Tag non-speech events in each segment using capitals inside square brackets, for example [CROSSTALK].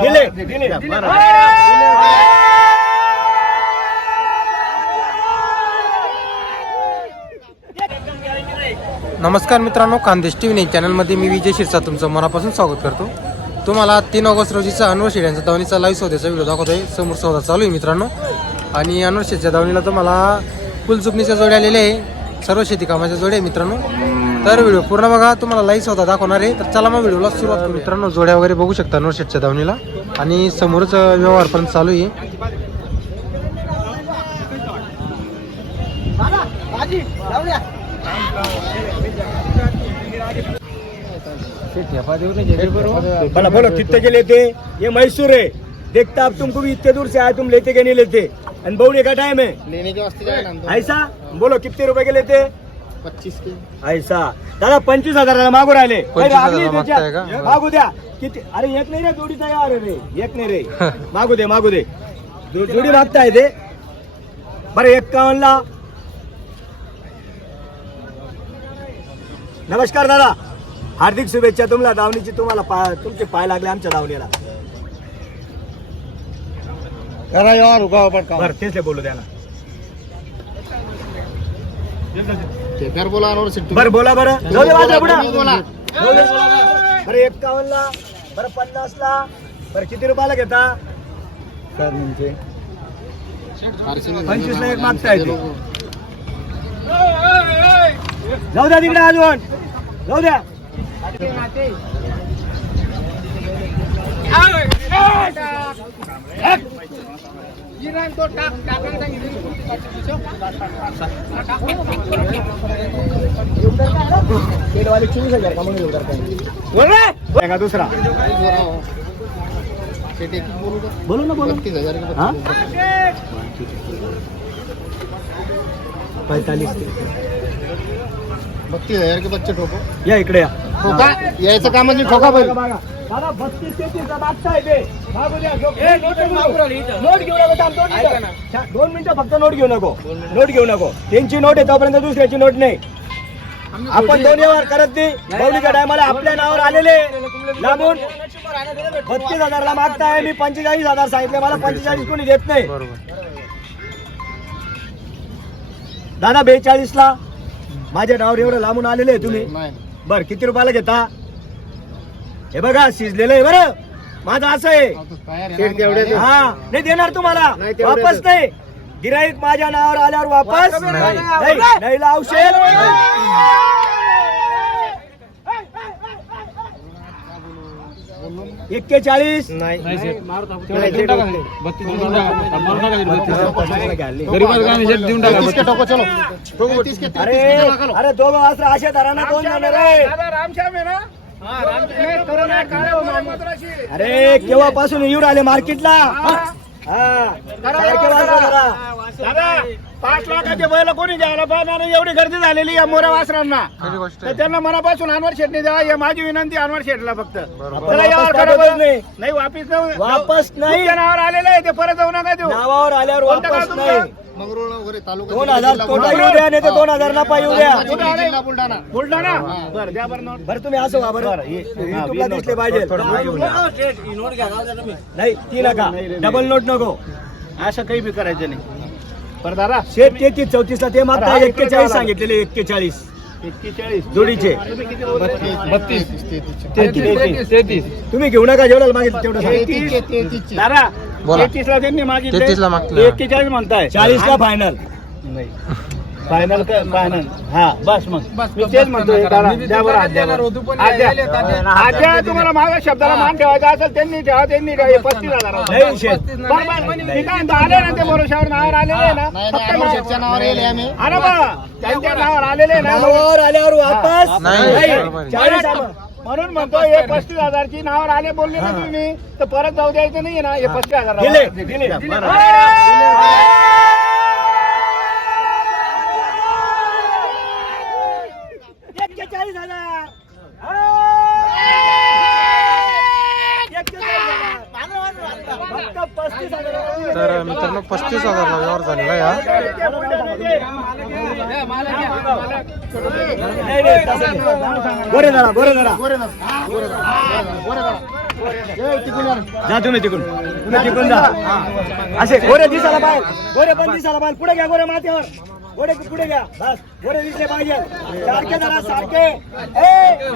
दिले दिले नमस्कार मित्रांनो खानदेश टी व्ही चॅनलमध्ये मी विजय शिरसा तुमचं मनापासून स्वागत करतो. तुम्हाला तीन ऑगस्ट रोजीचा अनवर शेड यांचा दावणीचा लाईव्ह सौद्याचा व्हिडिओ दाखवतोय. समोर सौदा चालू आहे मित्रांनो. आणि अनवर शेडच्या दावणीला तुम्हाला फुलचुपणीच्या जोड्या आलेल्या आहे. सर्व शेती कामाच्या जोड्या आहे मित्रांनो. तर व्हिडिओ पूर्ण बघा तुम्हाला लाईव्ह सौदा दाखवणार. आहे तर चला मग व्हिडिओला सुरुवात करू मित्रांनो जोड्या वगैरे बघू शकता अनवर शेडच्या दावणीला. आणि समोरच व्यवहार पण चालू आहे. बोला बोलो कितने के लेते. ये मैसूर है देखता अब तुमको भी इतने दूर से आए तुम लेते के नहीं लेते? आणि बौड़े का टाइम है लेने के वास्ते ऐसा? बोलो कितने रुपए के लेते? पच्चीस के. ऐसा. दादा पंचवीस हजाराला मागू राहिले. 25,000 अरे, ला मागताय का? त्याच्यात. मागू द्या. किती? अरे एक नाही रे जोडी तयार आहे रे. एक नाही रे. [LAUGHS] मागू दे मागू दे. जो- जोडी मागताय ते. बरं एक्कावन्न ला नमस्कार दादा. हार्दिक शुभेच्छा तुम्हाला. दावणीची तुम्हाला पाय तुमचे पाय लागले आमच्या दावणीला. करा यार बरं तेच बोलू द्या ना. ठेकर बोला सिट्टू बरं बोला बरं. जाऊ दे वाजवा पुढं. बोला. जाऊ दे. बरं एक्कावन्न ला बरं पन्नास ला बरं किती रुपयाला घेता? सर म्हणजे? पंचवीस ला एक मागताय ते. जाऊ द्या तिकडे अजून. जाऊ द्या. पेडवाले चोवीस हजार का म्हणून बोल रे का दुसरा बोलू ना बोलू बत्तीस हजार के हाँ? बच्चे पैतालीस बत्तीस हजार के बच्चे ठोको. या इकडे या. ठोका. यायचं कामच नाही ठोका बैल मला बत्तीस तेहतीस मागताय ते. मागू द्या जो- ए, नोट घेऊ नको दोन मिनिटं. फक्त नोट घेऊ नको नोट घेऊ नको त्यांची नोट आहे तोपर्यंत दुसऱ्याची नोट नाही आपण दोन व्यवहार करत नाही बवलीच्या टायमाला आपल्या नावावर आलेले लांबून बत्तीस हजारला मागताय मी पंचेचाळीस हजार सांगितले मला पंचेचाळीस कोणी देत नाही दादा बेचाळीस ला माझ्या नावावर एवढं लांबून आलेले तुम्ही नाही. बर किती रुपयाला घेता? हे बघा शिजलेलं आहे बरं. माझं असं आहे. हा नाही देणार तुम्हाला. वापस. नाही. गिराईक माझ्या नावावर आल्यावर वापस नाही. लावशेल एक्केचाळीस. नाही. अरे दोघं वासरं अशा दराना दोन जण रे अरे केव्हापासून येऊन आले मार्केटला हा. दादा पाच लाखाचे बैल कोणी द्यायला नाही एवढी गर्दी झालेली या मोऱ्या वासरांना. तर त्यांना मनापासून अनवर शेटने द्या. हे माझी विनंती अनवर शेटला फक्त. नाही. नाही वापिस नाही. वापस नाही. नावावर आलेलं आहे ते परत जाऊ नका देऊ. नावावर आल्यावर वापस? नाही. मंगरुळ वगैरे तालुका दोन हजार तोटा येऊ द्या नाही तर दोन हजार नफा येऊ द्या. जिल्हा बुलढाणा. बुलढाणा? बरं द्या बरं नोट. बरं तुम्ही असं वा बरं? युट्यूबला दिसले पाहिजे. नाही ती नका. डबल नोट नको. असं काही बी करायचं नाही. बरं दादा. शेत तेहतीस चौतीस ला ते अरे, हा, एक्केचाळीस सांगितलेले एक्केचाळीस. एक्केचाळीस. जोडीचे. तुम्ही किती बोलता? बत्तीस तेहतीस. तुम्ही घेऊ नका जेवढं मागितलं तेवढं सांगा. दादा बोला. तेहतीस ला त्यांनी मागितले 33 ला मागतलं. एक्केचाळीस म्हणताय चाळीस का फायनल फायनल फायनल हा बस मग मी तेच म्हणतोय दादा, द्या बरं हात द्या बरं. हात द्या. हात द्या, तुम्हाला माझ्या शब्दाला मान ठेवायचा असेल त्यांनी ठेवा त्यांनी ठेवा. हे पस्तीस हजार नाही शेत बरं, बरं. मी काय म्हणतो, आले ना ते भरोशावर नावावर आलेले आहे ना नाही फक्त नाही नावावर येईल आम्ही अरे बा त्यांच्या नावावर आलेले आहे ना नावावर आल्यावर वापस नाही, नाही. बरोबर आहे. चाळीस म्हणून म्हणतो हे पस्तीस हजारची नावावर आले बोलले ना तुम्ही तर परत जाऊ द्यायचं नाहीये ना हे पस्तीस हजार एक्केचाळीस हजार फक्त पस्तीस हजार तर मित्रांनो पस्तीस हजारला व्यवहार झालेला आहे हा गोरे जरा गोरे ना जा तुम्ही तिकडून. तुम्ही तिकडून जा. असे गोरे दिसायला बाहेर गोरे पण दिसायला बाहेर पुढे घ्या गोरे माथ्यावर. गोरे पुढे घ्या. बस. गोरे दिसले पाहिजे. सारखे जरा सारखे. ए,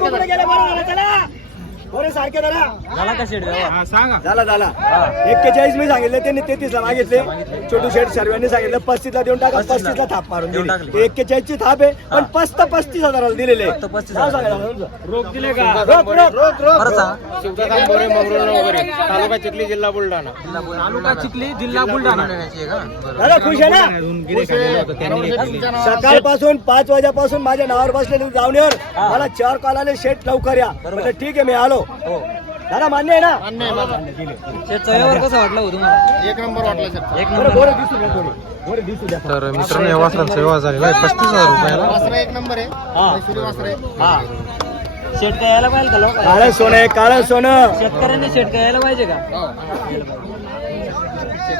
पुढे गेले बरं चला. गोरे सारखे जरा. झाला झाला एक्केचाळीस मी सांगितले त्यांनी तेहतीस ला मागितले. छोटू शेठ सर्वांनी सांगितलं पस्तीस ला देऊन टाका पस्तीस ला थाप मारून दिली. एक्केचाळीस ची थाप आहे पण पस्त पस्तीस हजाराला दिलेले. रोख दिले का? रोख, रोख, रोख, रोख. परत सांगा. शिवदादा मोरे मंगरुळ वगैरे तालुका चिखली जिल्हा बुलढाणा. तालुका चिखली जिल्हा बुलढाणा आहे का? बरं. दादा खुश आहे ना? सकाळपासून पाच वाजेपासून माझ्या नावावर बसलेले जाऊनवर मला चार कॉल आले शेट लवकर या. म्हटलं ठीक आहे मी आलो. दादा मान्य आहे ना? कसं वाटलं हो तुम्हाला? एक नंबर वाटला सर एक बरं, गोरे दिसू द्या गोरे. गोरे दिसू द्या. तर मित्रांनो या वासरांचा व्यवहार झालेला आहे. पस्तीस हजार रुपयाला. वासरा एक नंबर आहे. मैसुरी वासरा आहे हा. शेट यायला पाहिजे का लोक काळं सोनं आहे काळं सोनं. शेतकऱ्यांनी शेट यायला पाहिजे का?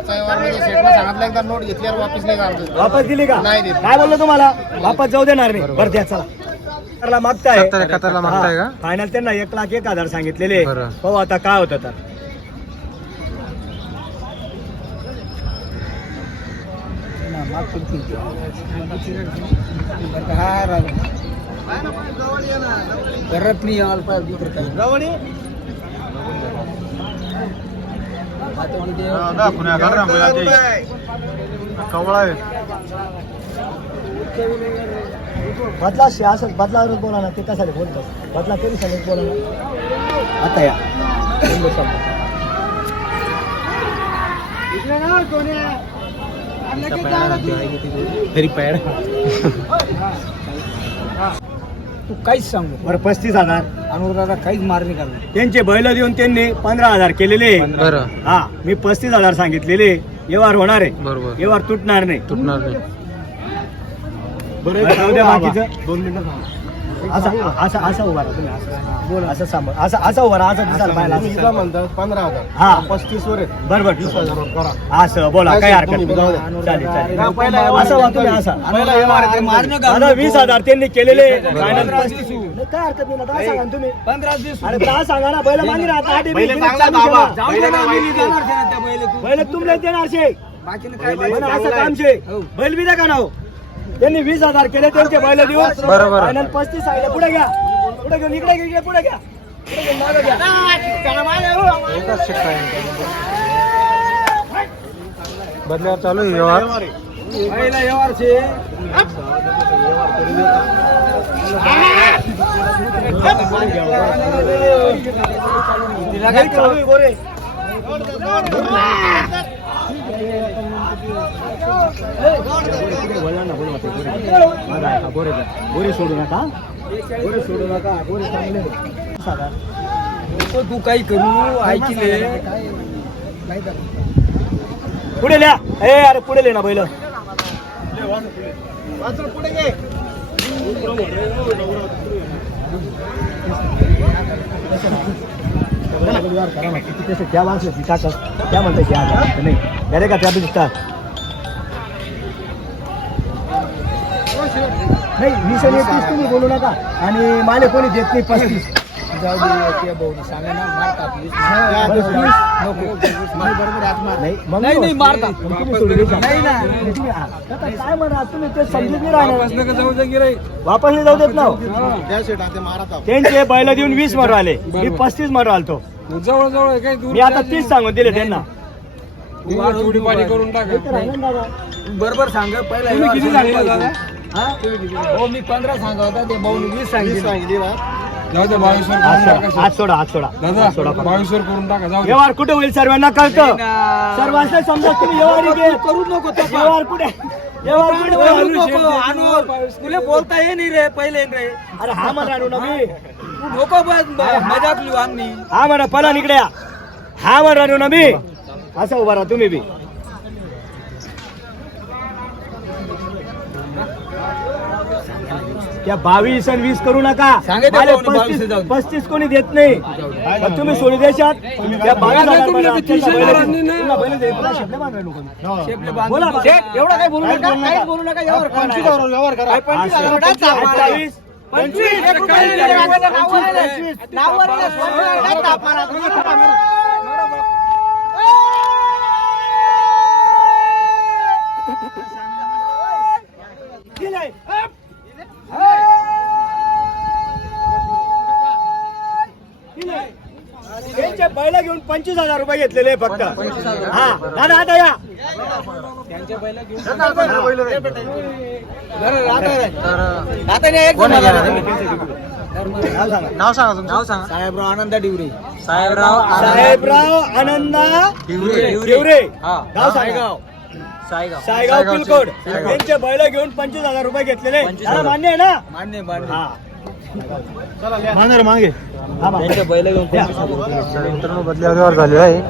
व्यवहार म्हणजे शेतला सांगितलं एकदा नोट घेतल्यावर वापस नाही काढतो वापस दिली का? नाही. काय बोललो तुम्हाला? वापस जाऊ देणार नाही. बरं द्या चला. त्याला मागताय. सत्तर एकाहत्तरला मागताय का? फायनल त्यांना एक लाख एक हजार सांगितलेले. बरं. हो आता काय होतं तर. गवणी कवळा आहे. बदला शे असं बदलावरच बोला ना ते कशाला बोलतो? बदला तरी सांगत बोला ना? आता या. तू काहीच सांगू. बरं पस्तीस हजार. अनुराधा काहीच मारणी करणार. त्यांचे बैल देऊन त्यांनी पंधरा हजार केलेले. बरं हा मी पस्तीस हजार सांगितलेले. व्यवहार होणार आहे. बरोबर. व्यवहार तुटणार नाही. तुटणार नाही बरं जाऊ द्या बाकीचं दोन मिनिटं असा असा असा उभा राहा तुम्ही असं बोला. असं सांभाळ. असा असा उभा राहा असं दिसायला पाहिजे असं. म्हणतात पंधरा हजार. हा. पस्तीस वर बरोबर वीस हजार करा. असं बोला काही हरकत नाही. जाऊ द्या. चालेल चालेल. हा, पहिला व्यवहार असं वा तुम्ही असा पहिला व्यवहार आहे. मारणं का दादा वीस हजार त्यांनी केलेले. पस्तीस. नाही, काय हरकत नाही ना दहा सांगा ना तुम्ही. पंधरा दिवस अरे दहा सांगा ना. बैल मागे राहता आठ बैल चांगला चालू ना, ना बैल बैल तुमले देणार शे. काय पण असं काम. शे. हो. बैल बी द्या का नाव. त्यांनी वीस हजार केले त्यांचे बैल देऊन बरोबर. फायनल पस्तीस सांगितलं पुढे घ्या पुढे घेऊन इकडे घे, इकडे पुढे घ्या पुढे घेऊन मागं घ्या. एकच शिक्का आहे. बदल्यावर चालू आहे व्यवहार पहिला व्यवहार शे नाही चालू आहे, गोरे. माझा ऐका, गोरे जा. गोरे सोडू नका गोरे सोडू नका गोरे चांगले. तू काही करू ऐकले पुढे लिहा ए अरे पुढे लिहा ना बैल त्या माणसाची ताकद त्या म्हणतात नाही अरे का त्या दिसतात नाही वीस आणि एकवीस तुम्ही बोलू नका. आणि माले कोणी देत नाही पस्तीस. जाऊ दे सांगा ना मारतात नाही काय म्हणा तुम्ही ते समजून नाही राहणार वापस नाही जाऊ देत ना हो. त्या शेटा ते मारत आहोत. त्यांचे बैल देऊन वीस मारू आले मी पस्तीस मारू आलतो जवळ जवळ मी आता तीस सांगून दिले त्यांना. करून दादा. बरोबर सांग पहिला किती सांगितलं दादा? हा? हो मी पंधरा सांगा होता ते भाऊनी वीस वीस सांगितलं सांगितली ना जाऊ दे बावीसवर हात सोडा हात सोडा. हात सोडा. हात सोडा बावीसवर करून टाका जाऊ व्यवहार कुठे होईल सर्वांना कळतं? सर्वांना समजा तुम्ही व्यवहार करू नको तो व्यवहार कुठे? व्यवहार कुठे होईल? तुला बोलता ये नाही रे पहिले रे. अरे हा म्हणा आणू ना मी तू नको बस मजाक लिहू आम्ही. हा म्हणा पला निकडे या. हा म्हणा आणू ना मी असं उभा राहा तुम्ही बी. त्या बावीस आणि वीस करू नका. पस्तीस. पस्तीस कोणी देत नाही. तुम्ही सोडू देशात. त्या बावीस. बा. शेट, एवढं बोलू नका. काहीच बोलू नका. यावर व्यवहार करा. पंचवीस पंचवीस बैल घेऊन पंचवीस हजार रुपये घेतलेले फक्त. हा दादा आता या? नाव सांगा तुमचं. नाव सांगा. साहेबराव आनंदा डिवरे. साहेबराव साहेबराव आनंदा हिवरे देवरे हा. गाव सायगाव. सायगाव. पिलकोड त्यांचे बैल घेऊन पंचवीस हजार रुपये घेतलेले मान्य आहे ना? मान्य मान्य. हा. मागे मागे हा, मित्रांनो बदल्यावर झालेला आहे.